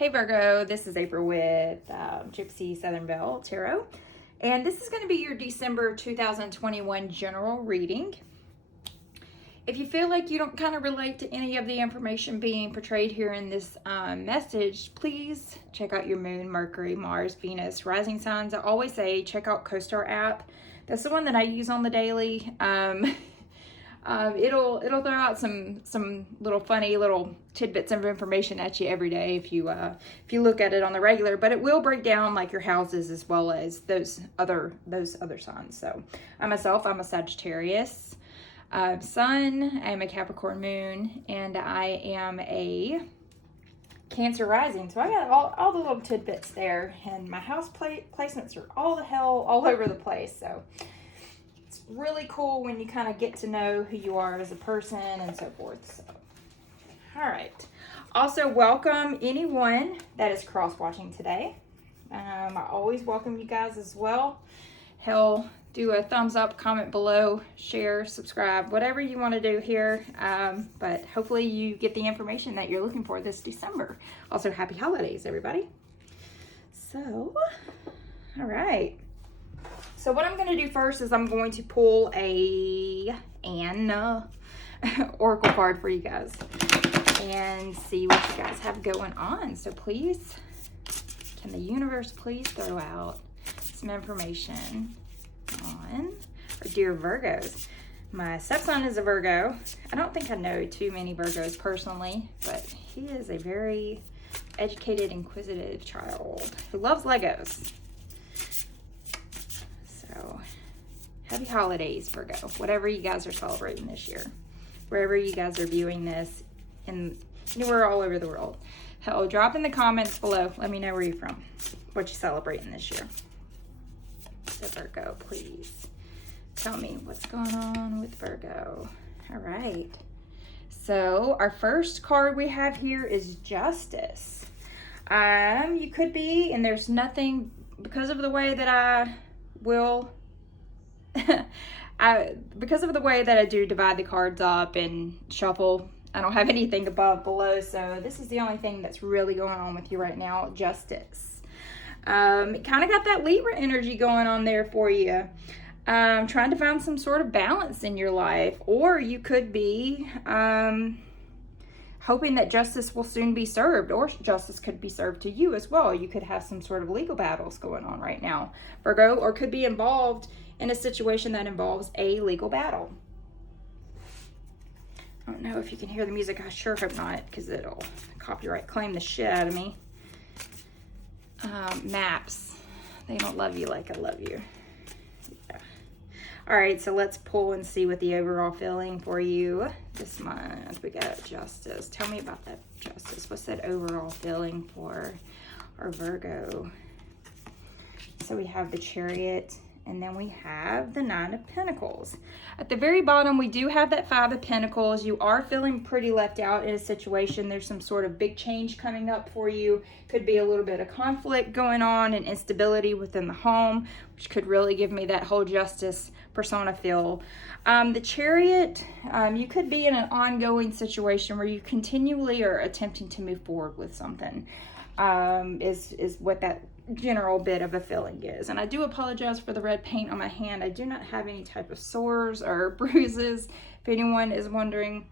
Hey Virgo, this is April with Gypsy Southern Belle Tarot, and this is going to be your December 2021 general reading. If you feel like you don't kind of relate to any of the information being portrayed here in this message, please check out your Moon, Mercury, Mars, Venus, rising signs. I always say check out CoStar app. That's the one that I use on the daily. It'll throw out some little funny little tidbits of information at you every day if you look at it on the regular, but it will break down like your houses as well as those other signs. So I'm a Sagittarius sun, I am a Capricorn moon, and I am a Cancer rising. So I got all the little tidbits there, and my house placements are all over the place. So it's really cool when you kind of get to know who you are as a person and so forth. So, all right. Also, welcome anyone that is cross-watching today. I always welcome you guys as well. Hell, do a thumbs up, comment below, share, subscribe, whatever you want to do here. But hopefully you get the information that you're looking for this December. Also, happy holidays, everybody. So, all right. So what I'm going to do first is I'm going to pull an oracle card for you guys and see what you guys have going on. So please, can the universe please throw out some information on our dear Virgos? My stepson is a Virgo. I don't think I know too many Virgos personally, but he is a very educated, inquisitive child who loves Legos. So, happy holidays, Virgo. Whatever you guys are celebrating this year. Wherever you guys are viewing this, and anywhere all over the world. Hell, drop in the comments below. Let me know where you're from. What you're celebrating this year. So, Virgo, please tell me what's going on with Virgo. All right. So, our first card we have here is Justice. You could be, and there's nothing, because of the way that I because of the way that I do divide the cards up and shuffle, I don't have anything above, below, so this is the only thing that's really going on with you right now, Justice. It kind of got that Libra energy going on there for you. Trying to find some sort of balance in your life, or you could be hoping that justice will soon be served, or justice could be served to you as well. You could have some sort of legal battles going on right now, Virgo, or could be involved in a situation that involves a legal battle. I don't know if you can hear the music. I sure hope not, because it'll copyright claim the shit out of me. Maps. They don't love you like I love you. Yeah. All right, so let's pull and see what the overall feeling for you this month. We got Justice. Tell me about that Justice. What's that overall feeling for our Virgo? So we have the Chariot, and then we have the Nine of Pentacles. At the very bottom, we do have that Five of Pentacles. You are feeling pretty left out in a situation. There's some sort of big change coming up for you. Could be a little bit of conflict going on and instability within the home, which could really give me that whole Justice persona feel. The Chariot, you could be in an ongoing situation where you continually are attempting to move forward with something, is what that general bit of a feeling is. And I do apologize for the red paint on my hand. I do not have any type of sores or bruises, if anyone is wondering.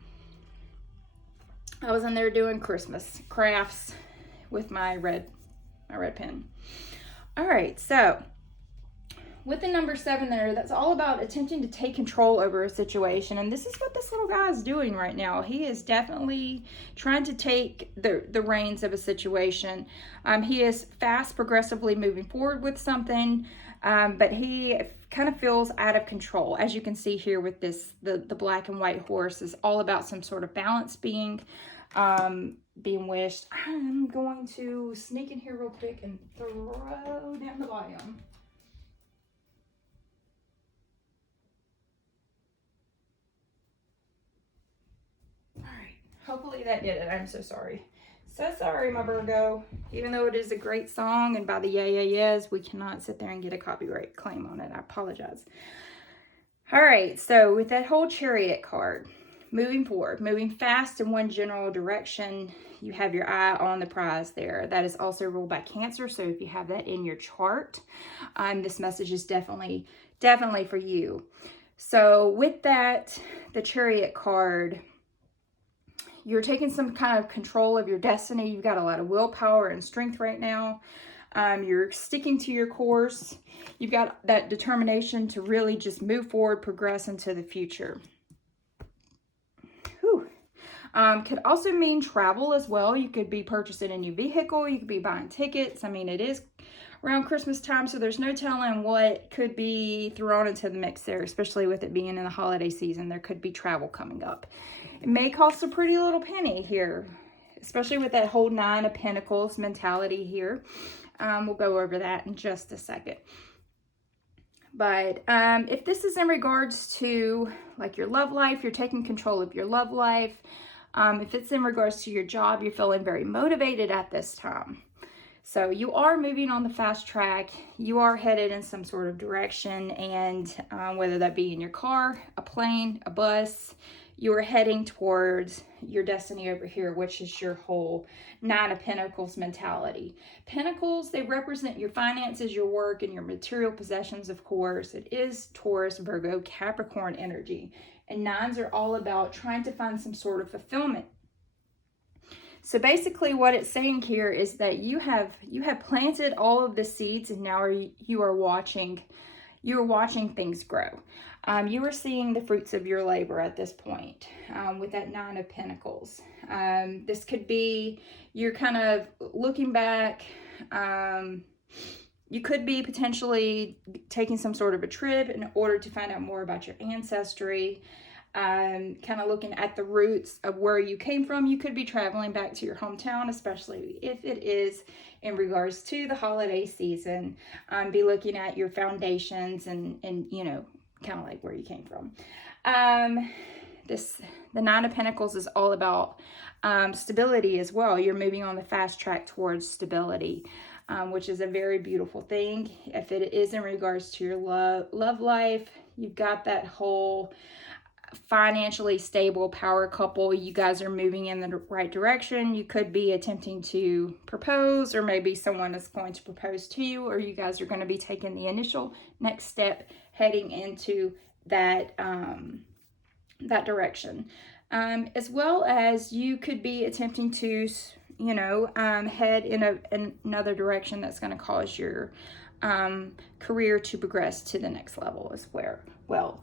I was in there doing Christmas crafts with my red pen. All right, so with the number 7 there, that's all about attempting to take control over a situation. And this is what this little guy is doing right now. He is definitely trying to take the reins of a situation. He is fast, progressively moving forward with something, but he kind of feels out of control. As you can see here with this, the black and white horse is all about some sort of balance being wished. I'm going to sneak in here real quick and throw down the volume. Hopefully that did it. I'm so sorry. So sorry, my Virgo. Even though it is a great song, and by the yeah, yeah, yeahs, we cannot sit there and get a copyright claim on it. I apologize. All right, so with that whole Chariot card, moving forward, moving fast in one general direction. You have your eye on the prize there. That is also ruled by Cancer. So if you have that in your chart, this message is definitely for you. So with that, the Chariot card, you're taking some kind of control of your destiny. You've got a lot of willpower and strength right now. You're sticking to your course. You've got that determination to really just move forward, progress into the future. Could also mean travel as well. You could be purchasing a new vehicle. You could be buying tickets. I mean, it is around Christmas time, so there's no telling what could be thrown into the mix there, especially with it being in the holiday season. There could be travel coming up. It may cost a pretty little penny here, especially with that whole 9 of Pentacles mentality here. We'll go over that in just a second. But if this is in regards to like your love life, you're taking control of your love life. If it's in regards to your job, you're feeling very motivated at this time. So you are moving on the fast track. You are headed in some sort of direction, and whether that be in your car, a plane, a bus, you're heading towards your destiny over here, which is your whole 9 of Pentacles mentality. Pentacles, they represent your finances, your work, and your material possessions, of course. It is Taurus, Virgo, Capricorn energy. And 9s are all about trying to find some sort of fulfillment. So basically what it's saying here is that you have planted all of the seeds, and now you are watching things grow. You are seeing the fruits of your labor at this point with that 9 of Pentacles. This could be you're kind of looking back. You could be potentially taking some sort of a trip in order to find out more about your ancestry. Kind of looking at the roots of where you came from. You could be traveling back to your hometown, especially if it is in regards to the holiday season. Be looking at your foundations and you know, kind of like where you came from. The 9 of Pentacles is all about stability as well. You're moving on the fast track towards stability, which is a very beautiful thing. If it is in regards to your love life, you've got that whole financially stable power couple. You guys are moving in the right direction. You could be attempting to propose, or maybe someone is going to propose to you, or you guys are going to be taking the initial next step heading into that that direction. As well as you could be attempting to, you know, head in another direction that's going to cause your career to progress to the next level as well.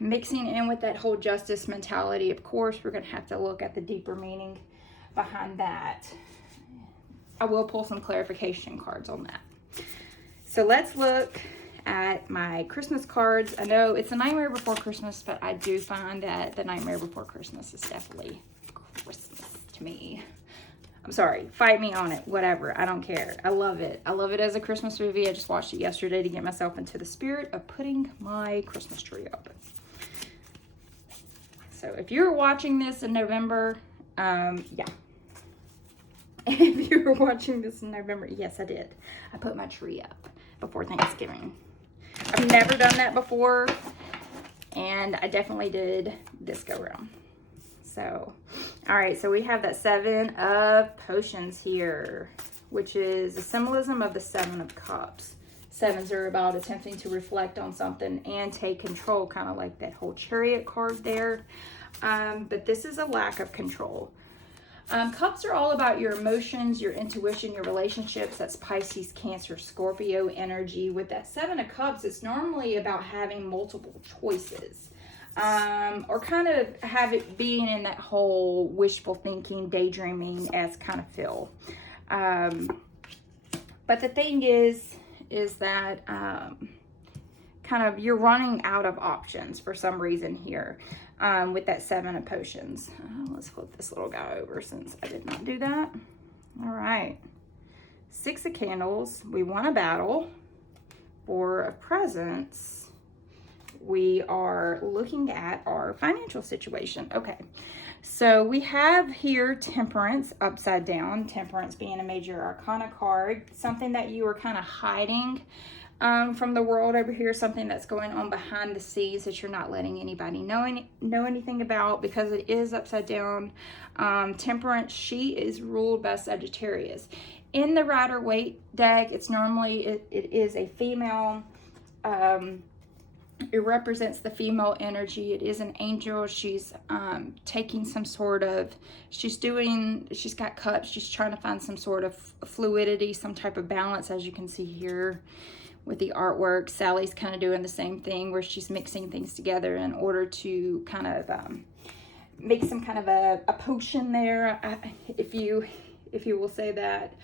Mixing in with that whole justice mentality, of course, we're going to have to look at the deeper meaning behind that. I will pull some clarification cards on that. So let's look at my Christmas cards. I know it's a Nightmare Before Christmas, but I do find that the Nightmare Before Christmas is definitely Christmas to me. I'm sorry, fight me on it, whatever, I don't care. I love it. I love it as a Christmas movie. I just watched it yesterday to get myself into the spirit of putting my Christmas tree up. So if you're watching this in November, yeah. If you were watching this in November, yes, I did. I put my tree up before Thanksgiving. I've never done that before, and I definitely did this go around. So, all right, so we have that 7 of Potions here, which is a symbolism of the 7 of Cups. 7s are about attempting to reflect on something and take control, kind of like that whole Chariot card there. But this is a lack of control. Cups are all about your emotions, your intuition, your relationships. That's Pisces, Cancer, Scorpio energy. With that 7 of Cups, it's normally about having multiple choices. Or kind of have it being in that whole wishful thinking, daydreaming as kind of feel. But the thing is that kind of you're running out of options for some reason here with that 7 of Potions. Let's flip this little guy over since I did not do that. All right. 6 of Candles. We won a battle. 4 of Presents. We are looking at our financial situation. Okay, so we have here Temperance upside down. Temperance being a major arcana card, something that you were kind of hiding from the world over here, something that's going on behind the scenes that you're not letting anybody know anything about, because it is upside down. Temperance, she is ruled by Sagittarius. In the Rider-Waite deck, it's normally, it is a female. It represents the female energy. It is an angel. She's taking some sort of, she's got cups. She's trying to find some sort of fluidity, some type of balance, as you can see here with the artwork. Sally's kind of doing the same thing, where she's mixing things together in order to kind of make some kind of a potion there, if you will say that.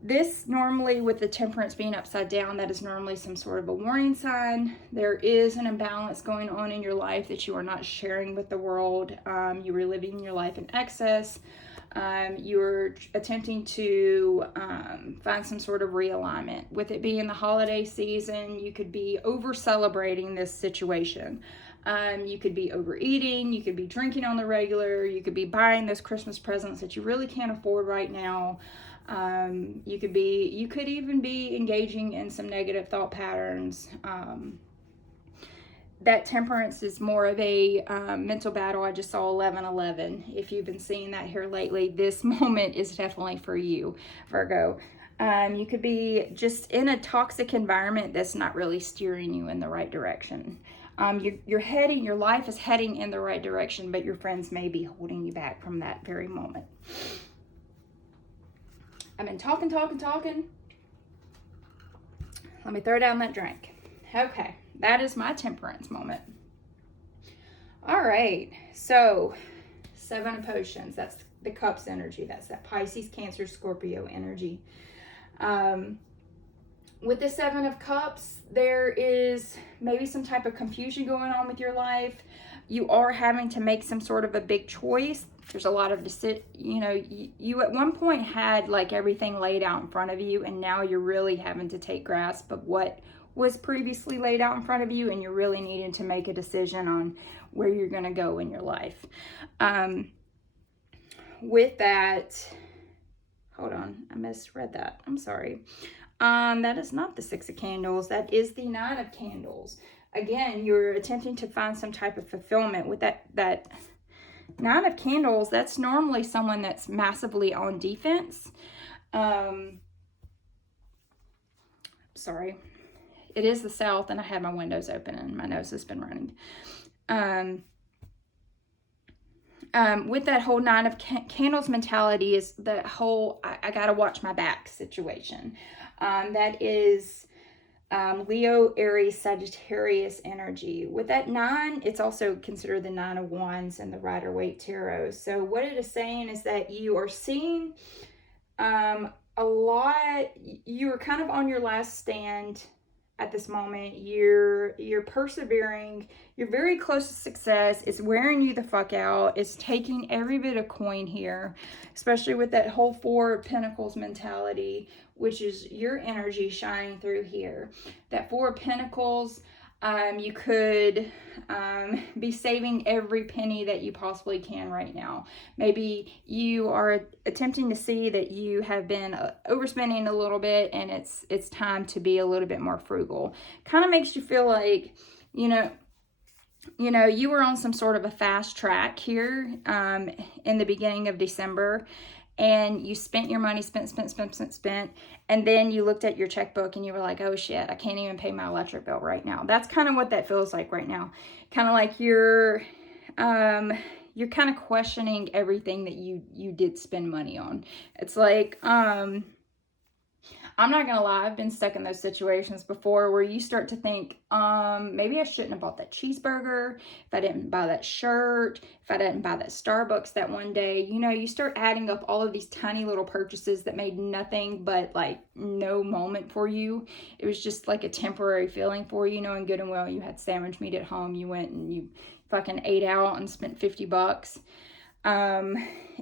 This normally, with the Temperance being upside down, that is normally some sort of a warning sign. There is an imbalance going on in your life that you are not sharing with the world. You are living your life in excess. You're attempting to find some sort of realignment. With it being the holiday season, you could be over celebrating this situation. You could be overeating. You could be drinking on the regular. You could be buying those Christmas presents that you really can't afford right now. You could even be engaging in some negative thought patterns. That Temperance is more of a mental battle. I just saw 1111. If you've been seeing that here lately, this moment is definitely for you, Virgo. You could be just in a toxic environment that's not really steering you in the right direction. Your life is heading in the right direction, but your friends may be holding you back from that very moment. I've been talking. Let me throw down that drink. Okay, that is my Temperance moment. All right, so 7 of Potions. That's the Cups energy. That's that Pisces, Cancer, Scorpio energy. With the 7 of Cups, there is maybe some type of confusion going on with your life. You are having to make some sort of a big choice. There's a lot of you at one point had like everything laid out in front of you, and now you're really having to take grasp of what was previously laid out in front of you, and you're really needing to make a decision on where you're going to go in your life. With that, hold on, I misread that. I'm sorry. That is not the 6 of Candles. That is the 9 of Candles. Again, you're attempting to find some type of fulfillment with that 9 of Candles. That's normally someone that's massively on defense. Sorry. It is the South, and I had my windows open and my nose has been running. With that whole 9 of Candles mentality is the whole, I gotta watch my back situation. That is Leo, Aries, Sagittarius energy. With that 9, it's also considered the 9 of Wands and the Rider-Waite Tarot. So what it is saying is that you are seeing a lot, you are kind of on your last stand at this moment. You're persevering. You're very close to success. It's wearing you the fuck out. It's taking every bit of coin here, especially with that whole 4 of Pentacles mentality, which is your energy shining through here. That 4 of Pentacles, you could be saving every penny that you possibly can right now. Maybe you are attempting to see that you have been overspending a little bit, and it's time to be a little bit more frugal. Kind of makes you feel like, you were on some sort of a fast track here in the beginning of December, and you spent your money, spent, and then you looked at your checkbook and you were like, oh shit, I can't even pay my electric bill right now. That's kind of what that feels like right now. Kind of like you're kind of questioning everything that you did spend money on. It's like, I'm not gonna lie, I've been stuck in those situations before where you start to think, maybe I shouldn't have bought that cheeseburger, if I didn't buy that shirt, if I didn't buy that Starbucks that one day. You start adding up all of these tiny little purchases that made nothing but like no moment for you. It was just like a temporary feeling for you, knowing good and well you had sandwich meat at home, you went and you fucking ate out and spent $50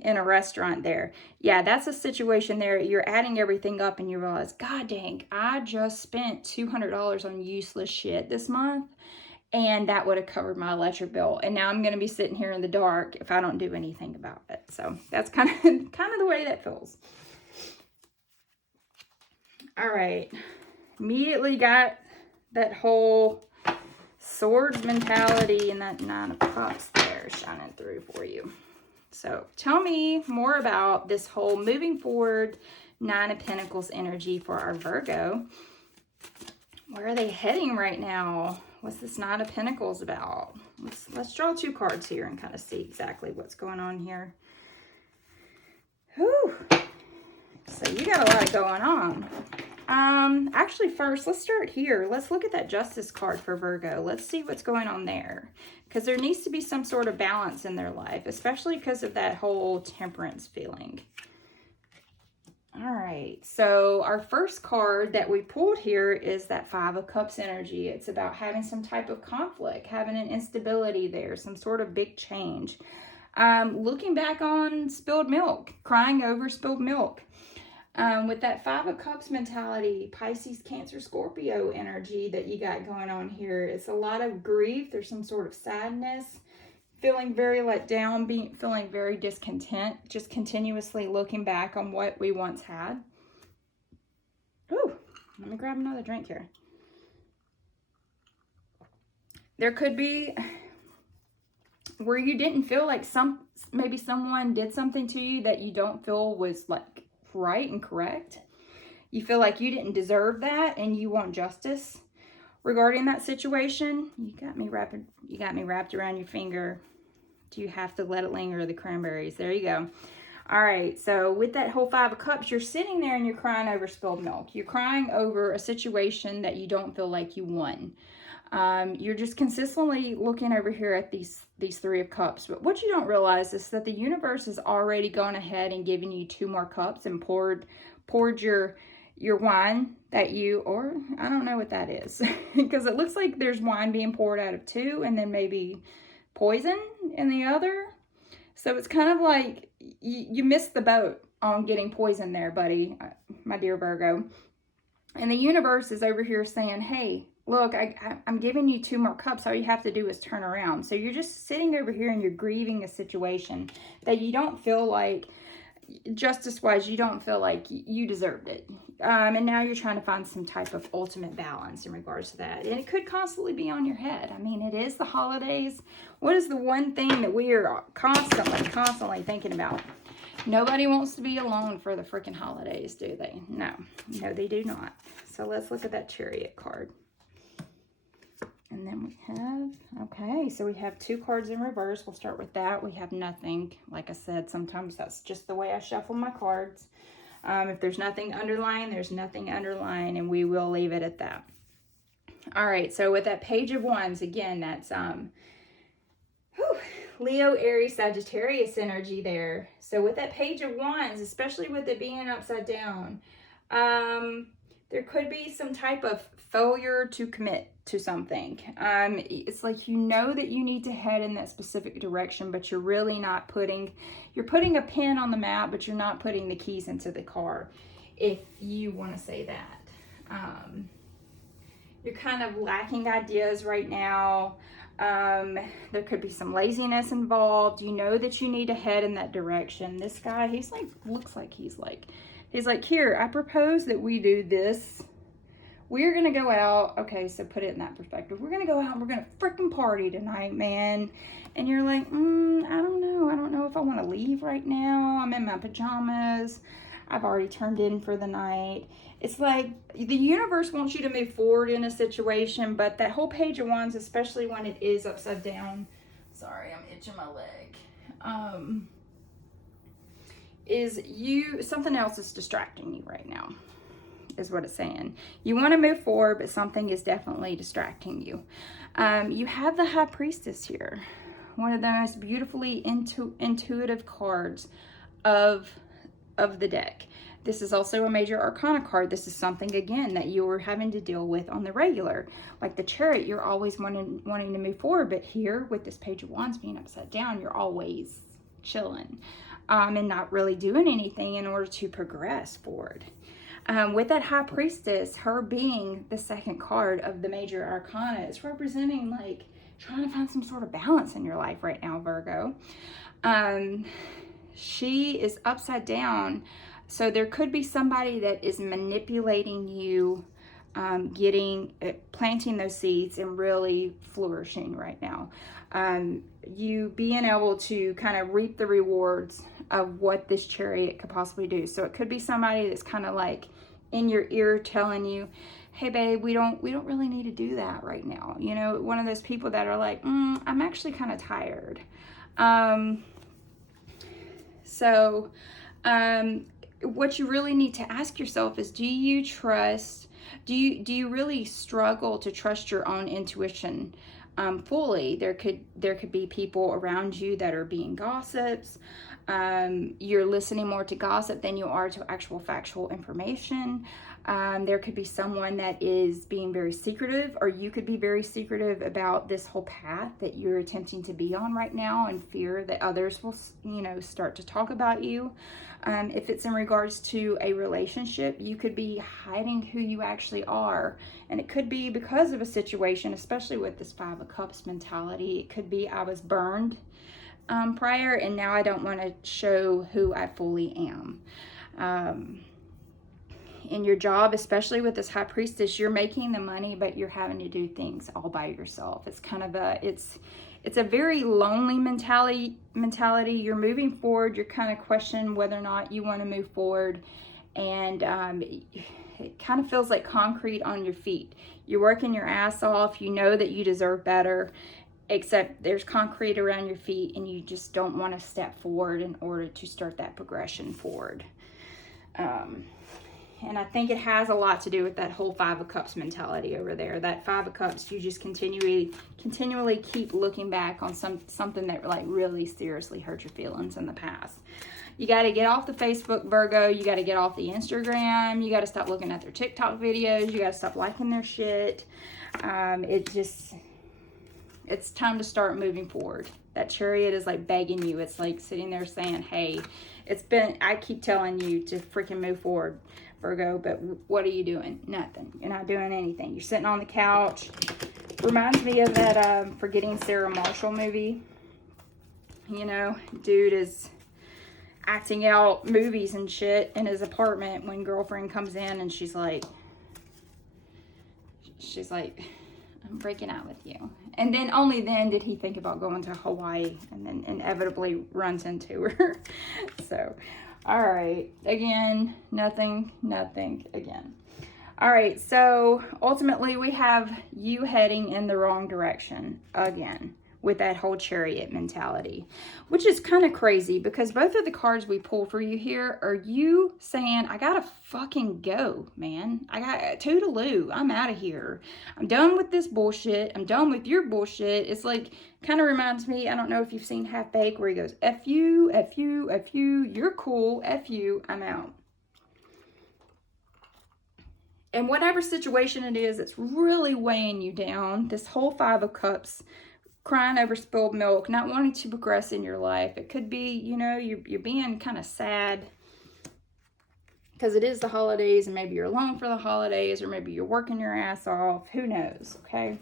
in a restaurant there. Yeah, that's a situation there. You're adding everything up and you realize, God dang, I just spent $200 on useless shit this month, and that would have covered my electric bill. And now I'm going to be sitting here in the dark if I don't do anything about it. So that's kind of the way that feels. All right. Immediately got that whole swords mentality and that 9 of Cups there shining through for you. So tell me more about this whole moving forward 9 of Pentacles energy for our Virgo. Where are they heading right now? What's this 9 of Pentacles about? Let's draw 2 cards here and kind of see exactly what's going on here. Whew. So you got a lot going on. Actually, first, let's start here. Let's look at that Justice card for Virgo. Let's see what's going on there. Because there needs to be some sort of balance in their life, especially because of that whole temperance feeling. All right, so our first card that we pulled here is that 5 of Cups energy. It's about having some type of conflict, having an instability there, some sort of big change. Looking back on spilled milk, crying over spilled milk. With that 5 of Cups mentality, Pisces, Cancer, Scorpio energy that you got going on here, it's a lot of grief. There's some sort of sadness, feeling very let down, feeling very discontent, just continuously looking back on what we once had. Ooh, let me grab another drink here. There could be where you didn't feel like maybe someone did something to you that you don't feel was like right and correct. You feel like you didn't deserve that and you want justice regarding that situation. You got me wrapped around your finger. Do you have to let it linger? The cranberries. There you go. All right. So with that whole 5 of Cups, you're sitting there and you're crying over spilled milk. You're crying over a situation that you don't feel like you won. You're just consistently looking over here at these 3 of Cups. But what you don't realize is that the universe has already gone ahead and given you 2 more cups and poured your wine that you, or I don't know what that is, because it looks like there's wine being poured out of 2 and then maybe poison in the other. So it's kind of like you missed the boat on getting poison there, buddy, my dear Virgo. And the universe is over here saying, hey, look, I'm giving you 2 more cups. All you have to do is turn around. So you're just sitting over here and you're grieving a situation that you don't feel like, justice-wise, you don't feel like you deserved it. And now you're trying to find some type of ultimate balance in regards to that. And it could constantly be on your head. I mean, it is the holidays. What is the one thing that we are constantly thinking about? Nobody wants to be alone for the freaking holidays, do they? No, they do not. So let's look at that Chariot card. And then we have, okay, so we have 2 cards in reverse. We'll start with that. We have nothing. Like I said, sometimes that's just the way I shuffle my cards. If there's nothing underlying, there's nothing underlying, and we will leave it at that. All right, so with that Page of Wands, again, that's Leo, Aries, Sagittarius energy there. So with that Page of Wands, especially with it being upside down, there could be some type of failure to commit to something. It's like you know that you need to head in that specific direction, but you're really not you're putting a pin on the map, but you're not putting the keys into the car, if you want to say that. You're kind of lacking ideas right now. There could be some laziness involved. You know that you need to head in that direction. This guy, he's like, looks like he's like, here, I propose that we do this. We're going to go out. Okay, so put it in that perspective. We're going to go out and we're going to freaking party tonight, man. And you're like, I don't know. I don't know if I want to leave right now. I'm in my pajamas. I've already turned in for the night. It's like the universe wants you to move forward in a situation, but that whole Page of Wands, especially when it is upside down, sorry, I'm itching my leg, something else is distracting you right now, is what it's saying. You want to move forward, but something is definitely distracting you. You have the High Priestess here, one of the most beautifully intuitive cards of the deck. This is also a major arcana card. This is something, again, that you're having to deal with on the regular. Like the Chariot, you're always wanting to move forward, but here with this Page of Wands being upside down, you're always chilling and not really doing anything in order to progress forward. With that High Priestess, her being the second card of the major arcana, it's representing like trying to find some sort of balance in your life right now, Virgo. She is upside down, So there could be somebody that is manipulating you, planting those seeds and really flourishing right now. You being able to kind of reap the rewards of what this Chariot could possibly do. So it could be somebody that's kind of like in your ear telling you, hey babe, we don't really need to do that right now. You know, one of those people that are like, I'm actually kind of tired. What you really need to ask yourself is, do you really struggle to trust your own intuition fully? There could be people around you that are being gossips. You're listening more to gossip than you are to actual factual information. There could be someone that is being very secretive, or you could be very secretive about this whole path that you're attempting to be on right now, and fear that others will, start to talk about you. If it's in regards to a relationship, you could be hiding who you actually are. And it could be because of a situation, especially with this 5 of Cups mentality. It could be, I was burned prior, and now I don't want to show who I fully am. In your job, especially with this High Priestess, you're making the money, but you're having to do things all by yourself. It's kind of it's a very lonely mentality. You're moving forward. You're kind of questioning whether or not you want to move forward. And it kind of feels like concrete on your feet. You're working your ass off. You know that you deserve better, except there's concrete around your feet, and you just don't want to step forward in order to start that progression forward. And I think it has a lot to do with that whole 5 of Cups mentality over there. That 5 of Cups, you just continually keep looking back on something that like really seriously hurt your feelings in the past. You got to get off the Facebook, Virgo. You got to get off the Instagram. You got to stop looking at their TikTok videos. You got to stop liking their shit. It's time to start moving forward. That Chariot is like begging you. It's like sitting there saying, hey, I keep telling you to freaking move forward, Virgo, but what are you doing? Nothing. You're not doing anything. You're sitting on the couch. Reminds me of that Forgetting Sarah Marshall movie. Dude is acting out movies and shit in his apartment when girlfriend comes in, and she's like, I'm breaking out with you. And then only then did he think about going to Hawaii, and then inevitably runs into her. So, all right. Again, nothing again. All right. So ultimately we have you heading in the wrong direction again with that whole Chariot mentality, which is kind of crazy because both of the cards we pull for you here are you saying, I gotta fucking go, man. I got toodaloo. I'm out of here. I'm done with this bullshit. I'm done with your bullshit. It's like, kind of reminds me, I don't know if you've seen Half Baked, where he goes, F you, F you, F you, you're cool, F you, I'm out. And whatever situation it is that's really weighing you down, this whole 5 of Cups, crying over spilled milk, not wanting to progress in your life. It could be, you're being kind of sad because it is the holidays, and maybe you're alone for the holidays, or maybe you're working your ass off. Who knows, okay?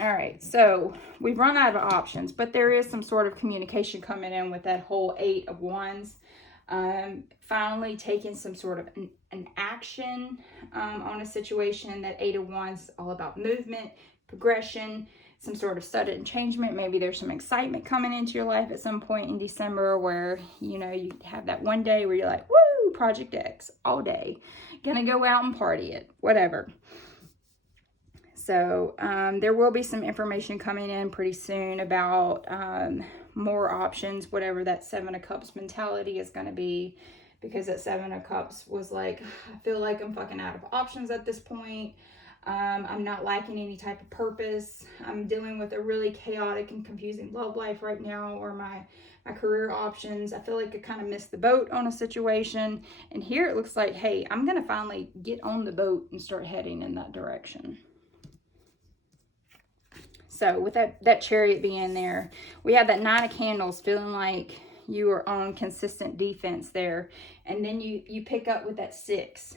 All right, so we've run out of options, but there is some sort of communication coming in with that whole 8 of Wands. Finally taking some sort of an action on a situation. That 8 of Wands is all about movement, progression, some sort of sudden changement. Maybe there's some excitement coming into your life at some point in December where, you have that one day where you're like, woo, Project X all day. Gonna go out and party it, whatever. So there will be some information coming in pretty soon about more options, whatever that 7 of Cups mentality is going to be, because that 7 of Cups was like, I feel like I'm fucking out of options at this point. I'm not liking any type of purpose. I'm dealing with a really chaotic and confusing love life right now, or my career options. I feel like I kind of missed the boat on a situation. And here it looks like, hey, I'm going to finally get on the boat and start heading in that direction. So with that Chariot being there, we have that 9 of Candles, feeling like you are on consistent defense there. And then you pick up with that 6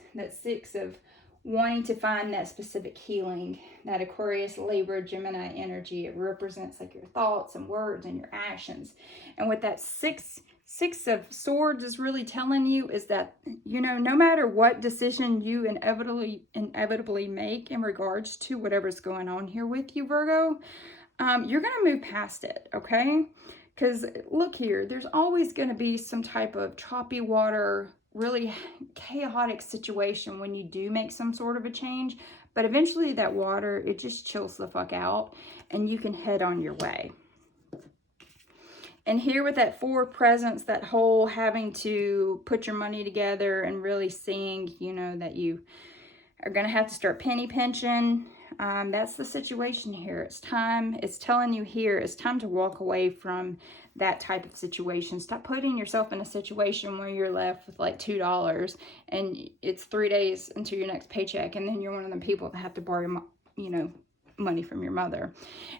of wanting to find that specific healing, that Aquarius, Libra, Gemini energy. It represents like your thoughts and words and your actions. And with that 6 Six of Swords is really telling you is that, you know, no matter what decision you inevitably make in regards to whatever's going on here with you, Virgo, you're going to move past it, okay? Because look here, there's always going to be some type of choppy water, really chaotic situation when you do make some sort of a change. But eventually that water, it just chills the fuck out and you can head on your way. And here with that Four of Presents, that whole having to put your money together and really seeing, you know, that you are going to have to start penny pinching. That's the situation here. It's time. It's telling you here, it's time to walk away from that type of situation. Stop putting yourself in a situation where you're left with like $2 and it's 3 days until your next paycheck. And then you're one of the people that have to borrow, you know, money from your mother.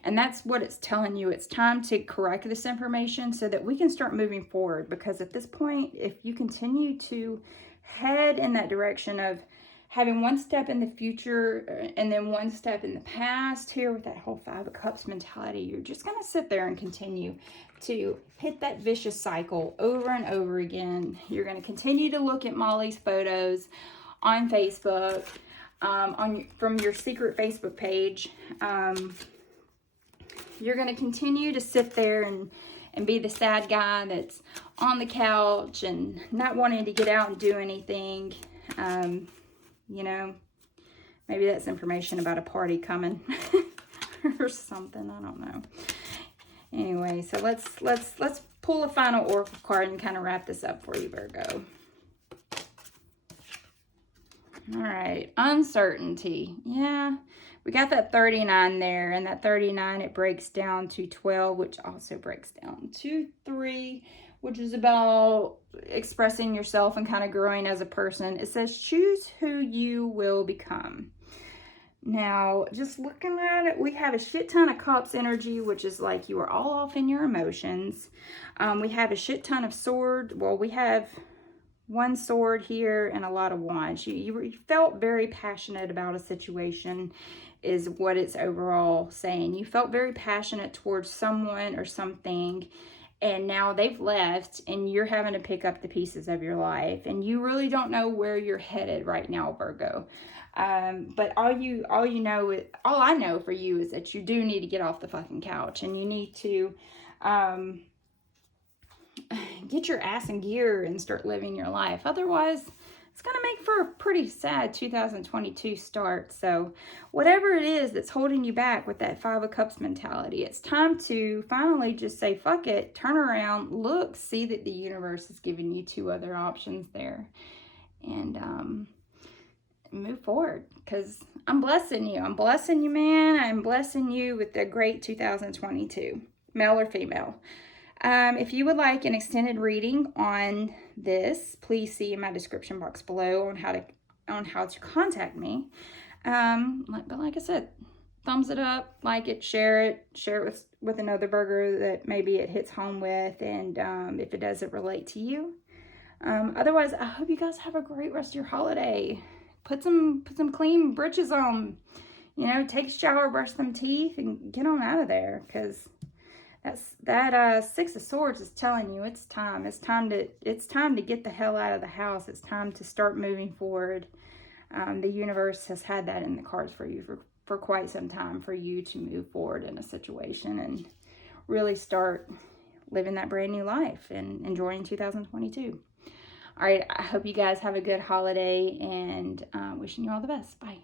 And that's what it's telling you. It's time to correct this information so that we can start moving forward, because at this point, if you continue to head in that direction of having one step in the future and then one step in the past here with that whole Five of Cups mentality, you're just going to sit there and continue to hit that vicious cycle over and over again. You're going to continue to look at Molly's photos on Facebook, from your secret Facebook page. You're going to continue to sit there and be the sad guy that's on the couch and not wanting to get out and do anything. You know, maybe that's information about a party coming or something. I don't know. Anyway, so let's pull a final oracle card and kind of wrap this up for you, Virgo. All right, uncertainty. Yeah, we got that 39 there, and that 39, it breaks down to 12, which also breaks down to 3, which is about expressing yourself and kind of growing as a person. It says, choose who you will become. Now, just looking at it, we have a shit ton of Cups energy, which is like you are all off in your emotions. We have a shit ton of Sword. Well, we have one Sword here and a lot of Wands. You felt very passionate about a situation is what it's overall saying. You felt very passionate towards someone or something, and now they've left and you're having to pick up the pieces of your life, and you really don't know where you're headed right now, Virgo. But all I know for you is that you do need to get off the fucking couch, and you need to get your ass in gear and start living your life. Otherwise, it's going to make for a pretty sad 2022 start. So whatever it is that's holding you back with that Five of Cups mentality, it's time to finally just say, fuck it, turn around, look, see that the universe is giving you 2 other options there, and move forward, because I'm blessing you. I'm blessing you, man. I'm blessing you with a great 2022, male or female. If you would like an extended reading on this, please see in my description box below on how to contact me. But like I said, thumbs it up, like it, share it with another Virgo that maybe it hits home with, and if it doesn't relate to you. Otherwise, I hope you guys have a great rest of your holiday. Put some clean britches on. You know, take a shower, brush some teeth, and get on out of there, because that Six of Swords is telling you it's time. It's time to get the hell out of the house. It's time to start moving forward. The universe has had that in the cards for you for quite some time, for you to move forward in a situation and really start living that brand new life and enjoying 2022. All right, I hope you guys have a good holiday, and wishing you all the best. Bye.